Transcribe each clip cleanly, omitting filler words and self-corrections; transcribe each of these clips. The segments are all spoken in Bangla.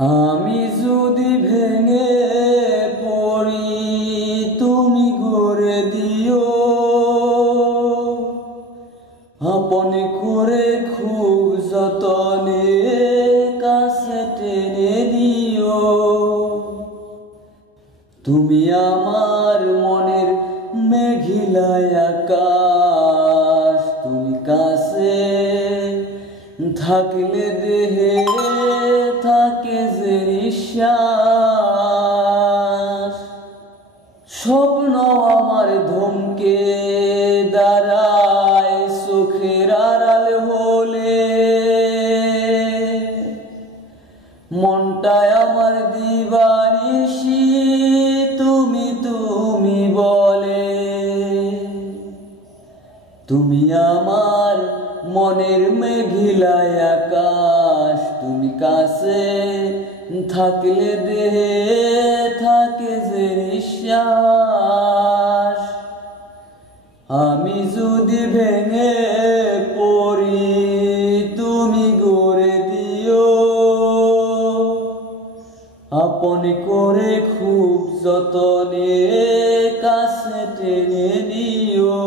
আমি যদি ভেঙে পড়ি তুমি গড়ে দিও, আপন করে খুব যতনে কাছে টেনে দিও। তুমি আমার মনের মেঘিলা আকাশ, তুমি কাছে থাকলে দেহে থাকে যে নিঃশ্বাস। স্বপ্ন আমার ধমকে দাঁড়ায় চোখের আড়াল হলে, মনটায় আমার দিবানিশি তুমি তুমি বলে। তুমি আমার মনের মেঘিলা আকাশ, তুমি কাছে থাকলে দেহে থাকে যে নিঃশ্বাস। আমি যদি ভেঙে পড়ি তুমি গড়ে দিও, আপন করে খুব যতনে কাছে টেনে নিও।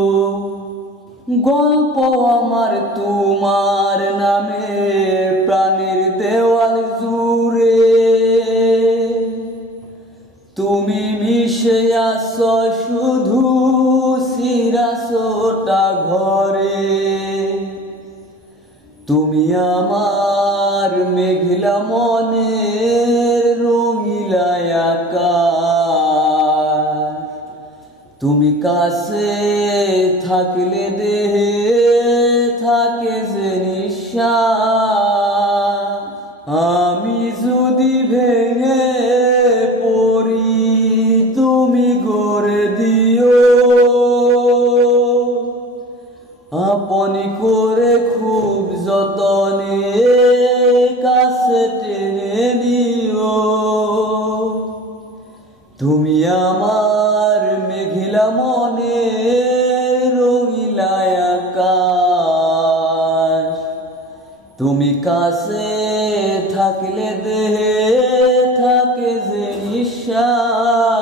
গল্প আমার তোমার নামে প্রাণের দেওয়াল জুড়ে, তুমি মিশে আছো শুধু চিরাচোটা ঘরে। তুমি আমার মেঘলা মনের রঙিলা আকাশ, তুমি কাছে থাকলে দেহে থাকে যে নিঃশ্বাস। আমি যদি ভেঙে পড়ি তুমি গড়ে দিও, আপন করে খুব যতনে কাছে টেনে নিও। তুমি আমার মেঘিলা মনের রঙিলা আকাশ, তুমি কাছে থাকলে দেহে থাকে যে নিঃশ্বাস।